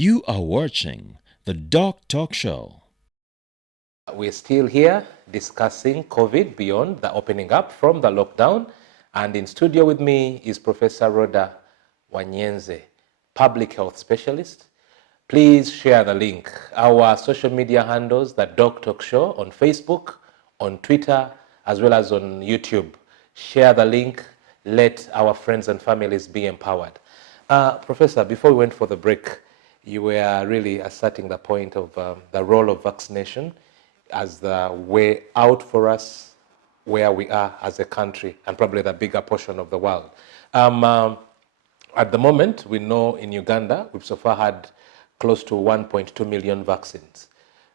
You are watching the DOCTALK show. We're still here discussing COVID beyond the opening up from the lockdown. And in studio with me is Professor Rhoda Wanyenze, public health specialist. Please share the link. Our social media handles, the DOCTALK show on Facebook, on Twitter, as well as on YouTube. Share the link. Let our friends and families be empowered. Professor, before we went for the break, you were really asserting the point of the role of vaccination as the way out for us where we are as a country and probably the bigger portion of the world. At the moment, we know in Uganda, we've so far had close to 1.2 million vaccines.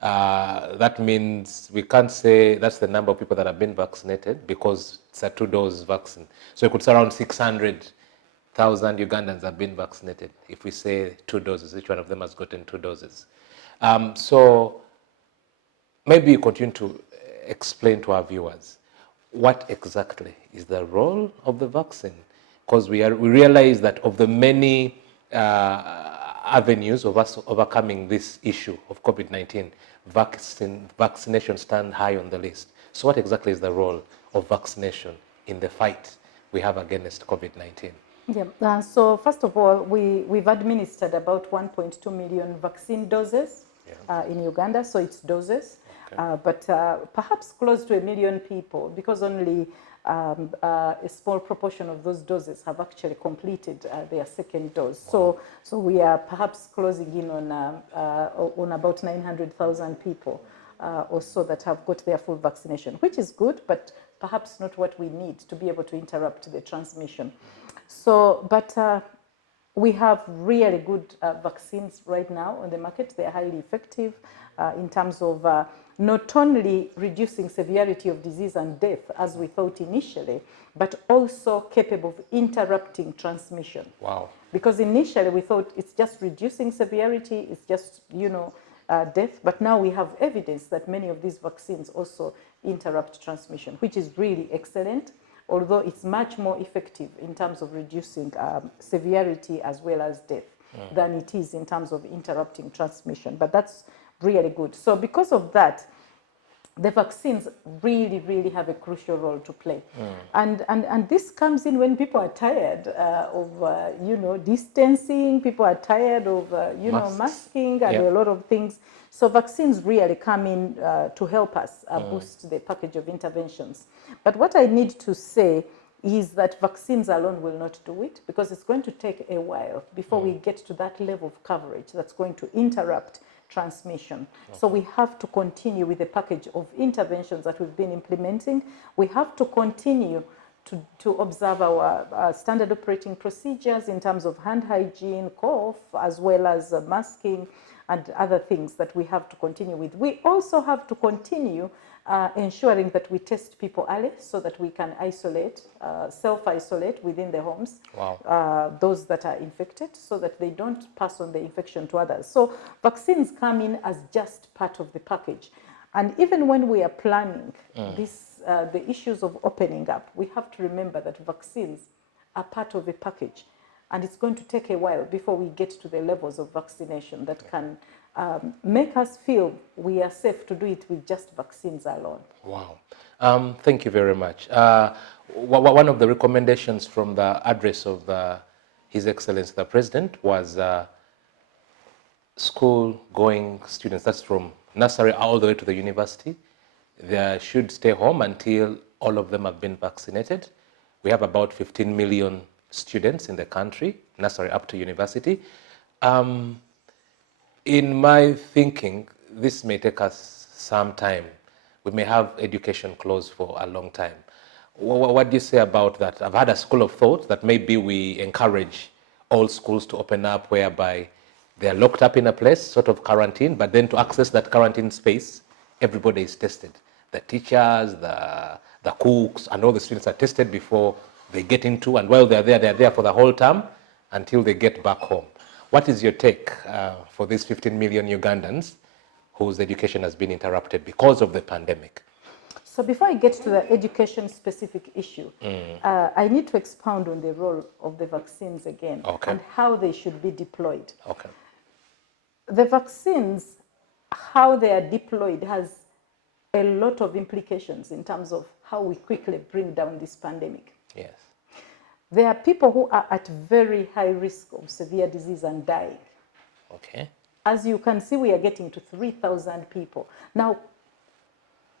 That means we can't say that's the number of people that have been vaccinated because it's a 2-dose vaccine. So it could say around 600,000 Ugandans have been vaccinated. If we say 2 doses, each one of them has gotten 2 doses. So maybe you continue to explain to our viewers what exactly is the role of the vaccine, because we realize that of the many avenues of us overcoming this issue of COVID-19, vaccination stand high on the list. So what exactly is the role of vaccination in the fight we have against COVID-19? Yeah, so first of all, we've administered about 1.2 million vaccine doses in Uganda, so it's doses. Okay. But perhaps close to 1 million people, because only a small proportion of those doses have actually completed their second dose. Wow. So we are perhaps closing in on about 900,000 people or so that have got their full vaccination, which is good, but perhaps not what we need to be able to interrupt the transmission. So, but we have really good vaccines right now on the market. They are highly effective in terms of not only reducing severity of disease and death, as we thought initially, but also capable of interrupting transmission. Wow. Because initially we thought it's just reducing severity, it's just, death, but now we have evidence that many of these vaccines also interrupt transmission, which is really excellent, although it's much more effective in terms of reducing severity as well as death than it is in terms of interrupting transmission. But that's really good. So because of that, the vaccines really, really have a crucial role to play. And this comes in when people are tired of, distancing, people are tired of, masking and a lot of things. So vaccines really come in to help us boost the package of interventions. But what I need to say is that vaccines alone will not do it, because it's going to take a while before we get to that level of coverage that's going to interrupt transmission. Okay. So we have to continue with the package of interventions that we've been implementing. We have to continue to observe our standard operating procedures in terms of hand hygiene, cough, as well as masking and other things that we have to continue with. We also have to continue ensuring that we test people early so that we can isolate, self-isolate within the homes, those that are infected, so that they don't pass on the infection to others. So vaccines come in as just part of the package. And even when we are planning the issues of opening up, we have to remember that vaccines are part of a package. And it's going to take a while before we get to the levels of vaccination that can make us feel we are safe to do it with just vaccines alone. Wow. Thank you very much. One of the recommendations from the address of His Excellency the President was school-going students, that's from nursery all the way to the university, they should stay home until all of them have been vaccinated. We have about 15 million students in the country, nursery up to university. In my thinking, this may take us some time. We may have education closed for a long time. What do you say about that? I've had a school of thought that maybe we encourage all schools to open up whereby they're locked up in a place, sort of quarantine, but then to access that quarantine space, everybody is tested. The teachers, the cooks, and all the students are tested before they get into, and while they're there for the whole term until they get back home. What is your take for these 15 million Ugandans whose education has been interrupted because of the pandemic? So before I get to the education-specific issue, I need to expound on the role of the vaccines again and how they should be deployed. Okay. the vaccines, how they are deployed has a lot of implications in terms of how we quickly bring down this pandemic. Yes. There are people who are at very high risk of severe disease and dying. Okay. As you can see, we are getting to 3,000 people. Now,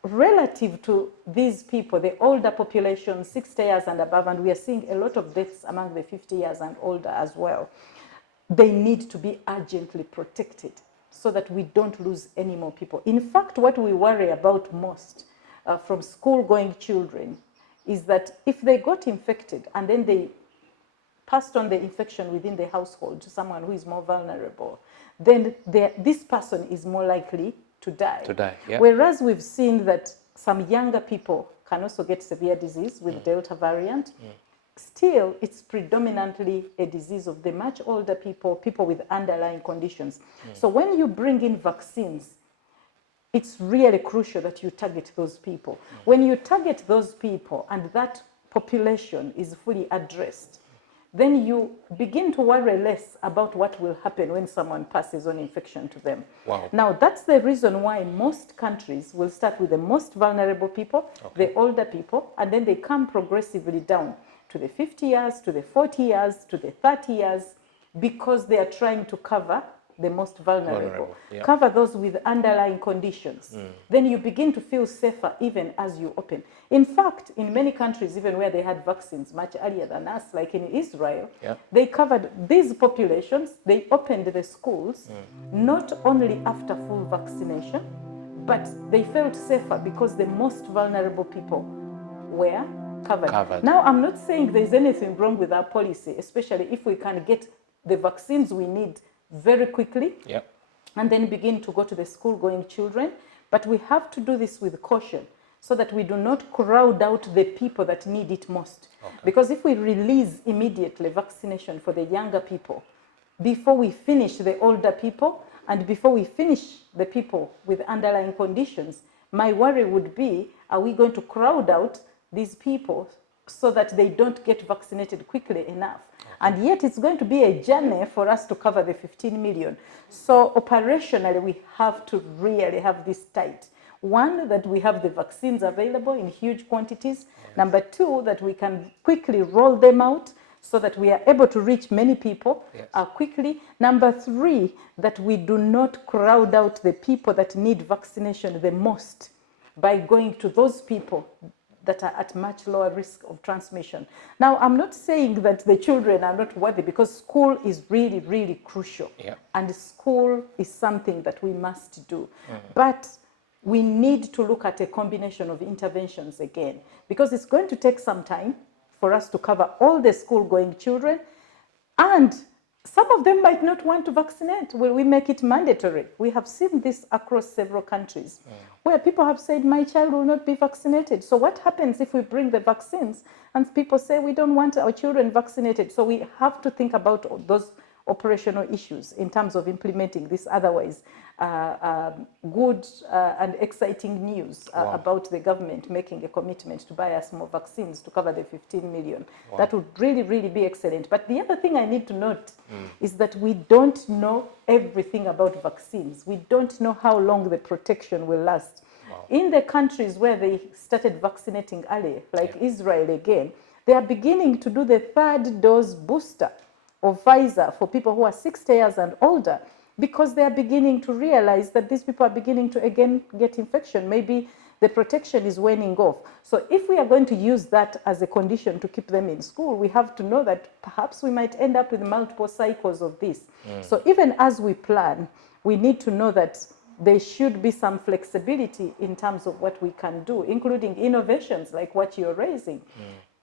relative to these people, the older population, 60 years and above, and we are seeing a lot of deaths among the 50 years and older as well, they need to be urgently protected so that we don't lose any more people. In fact, what we worry about most from school-going children is that if they got infected and then they passed on the infection within the household to someone who is more vulnerable, then this person is more likely to die. Yeah. Whereas we've seen that some younger people can also get severe disease with Delta variant. Still, it's predominantly a disease of the much older people, people with underlying conditions. So when you bring in vaccines, it's really crucial that you target those people. When you target those people and that population is fully addressed, then you begin to worry less about what will happen when someone passes on infection to them. Wow. Now, that's the reason why most countries will start with the most vulnerable people, the older people, and then they come progressively down to the 50 years, to the 40 years, to the 30 years, because they are trying to cover the most vulnerable. Yeah. Cover those with underlying conditions. Then you begin to feel safer even as you open. In fact, in many countries, even where they had vaccines much earlier than us, like in Israel, they covered these populations, they opened the schools, not only after full vaccination, but they felt safer because the most vulnerable people were covered. Now, I'm not saying there's anything wrong with our policy, especially if we can get the vaccines we need very quickly and then begin to go to the school-going children. But we have to do this with caution so that we do not crowd out the people that need it most. Because if we release immediately vaccination for the younger people, before we finish the older people and before we finish the people with underlying conditions, my worry would be, are we going to crowd out these people so that they don't get vaccinated quickly enough? And yet it's going to be a journey for us to cover the 15 million. So operationally, we have to really have this tight. One, that we have the vaccines available in huge quantities. Number two, that we can quickly roll them out so that we are able to reach many people quickly. Number three, that we do not crowd out the people that need vaccination the most by going to those people that are at much lower risk of transmission. Now, I'm not saying that the children are not worthy, because school is really, really crucial. And school is something that we must do. But we need to look at a combination of interventions again, because it's going to take some time for us to cover all the school-going children, and some of them might not want to vaccinate. Will we make it mandatory? We have seen this across several countries where people have said, my child will not be vaccinated. So what happens if we bring the vaccines and people say, we don't want our children vaccinated? So we have to think about those operational issues in terms of implementing this otherwise good and exciting news about the government making a commitment to buy us more vaccines to cover the 15 million. That would really, really be excellent. But the other thing I need to note is that we don't know everything about vaccines. We don't know how long the protection will last. In the countries where they started vaccinating early, like Israel again, they are beginning to do the third dose booster of Pfizer for people who are 60 years and older, because they are beginning to realize that these people are beginning to again get infection. Maybe the protection is waning off. So if we are going to use that as a condition to keep them in school, we have to know that perhaps we might end up with multiple cycles of this. So even as we plan, we need to know that there should be some flexibility in terms of what we can do, including innovations like what you're raising.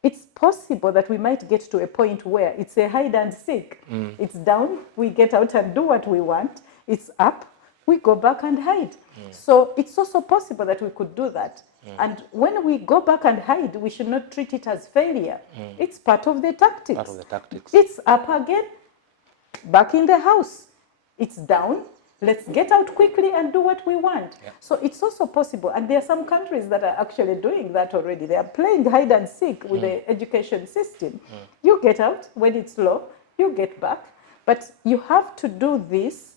It's possible that we might get to a point where it's a hide and seek. It's down, we get out and do what we want. It's up, we go back and hide. So it's also possible that we could do that. And when we go back and hide, we should not treat it as failure. It's part of the tactics. It's up again, back in the house. It's down. Let's get out quickly and do what we want. So it's also possible. And there are some countries that are actually doing that already. They are playing hide and seek with the education system. You get out when it's low, you get back. But you have to do this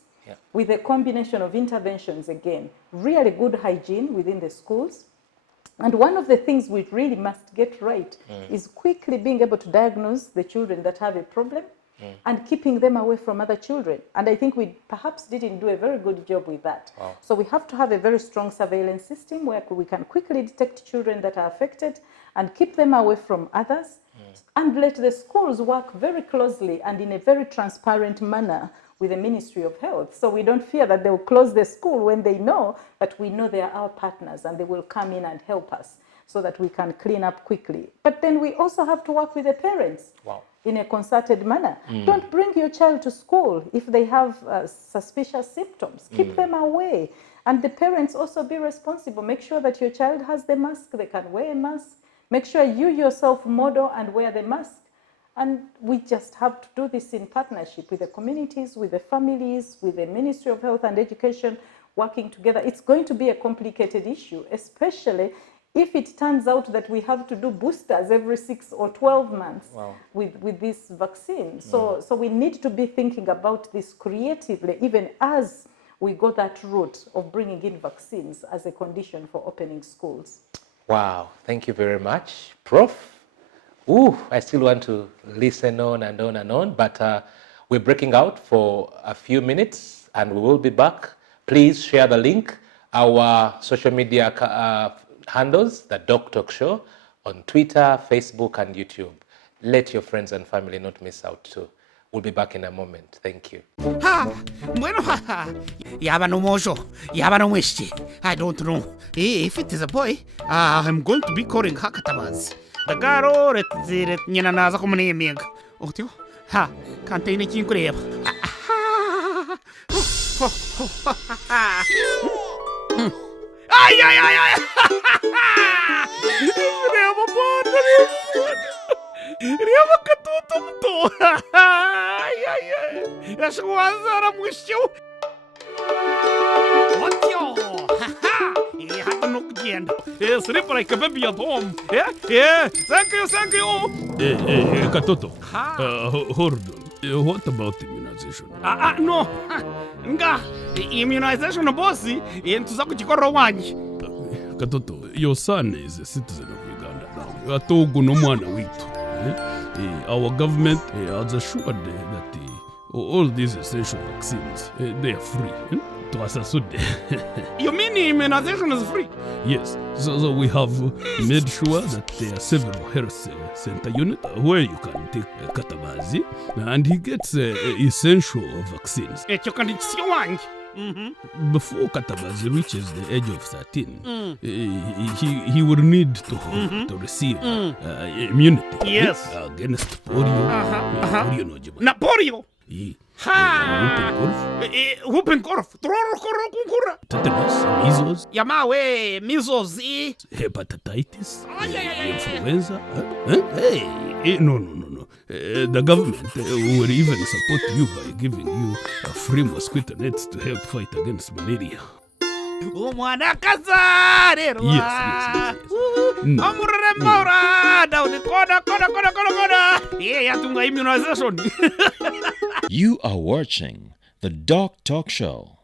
with a combination of interventions again, really good hygiene within the schools. And one of the things we really must get right is quickly being able to diagnose the children that have a problem and keeping them away from other children. And I think we perhaps didn't do a very good job with that. Wow. So we have to have a very strong surveillance system where we can quickly detect children that are affected and keep them away from others and let the schools work very closely and in a very transparent manner with the Ministry of Health. So we don't fear that they will close the school when they know, but we know they are our partners and they will come in and help us so that we can clean up quickly. But then we also have to work with the parents in a concerted manner. Don't bring your child to school if they have suspicious symptoms. Keep them away. And the parents also be responsible. Make sure that your child has the mask, they can wear a mask. Make sure you yourself model and wear the mask. And we just have to do this in partnership with the communities, with the families, with the Ministry of Health and Education, working together. It's going to be a complicated issue, especially if it turns out that we have to do boosters every 6 or 12 months with this vaccine. So we need to be thinking about this creatively, even as we go that route of bringing in vaccines as a condition for opening schools. Wow, thank you very much, Prof. Ooh, I still want to listen on and on and on, but we're breaking out for a few minutes and we will be back. Please share the link, our social media handles, the DOCTALK Show, on Twitter, Facebook, and YouTube. Let your friends and family not miss out too. We'll be back in a moment. Thank you. Bueno, yaba no mojo, yaba no wishi. I don't know. If it is a boy, I'm going to be calling Hakatabaz. The garo ret nyana naza kumane mig. Otio, ha, kante ni kinkureb. Ay. Reba bon. Reba katutum. Ay. Essa guazara mwisho. Otio. E hata no kugenda. Sri para ikabebi at home. Yeah. Thank you. Katoto. Hold on. What about immunization? No. Nga immunization bossy entuza kuchikoro wanyi. Katoto, your son is a citizen of Uganda now. Atogu no mwana witu. Our government has assured that all these essential vaccines, they are free. To Asasude. You mean immunization is free? Yes. So we have made sure that there are several health center units where you can take Katabazi and he gets essential vaccines. Before Katabazi reaches the age of 13, he will need to receive immunity against polio. Polio no polio. Whooping cough. Tetanus, measles. Yamawe, measles, hepatitis, influenza. No. The government will even support you by giving you free mosquito nets to help fight against malaria. Umwana kazarerwa. Yes. Amurere maura down koda. Yatunga immunization. You are watching the DOCTALK Show.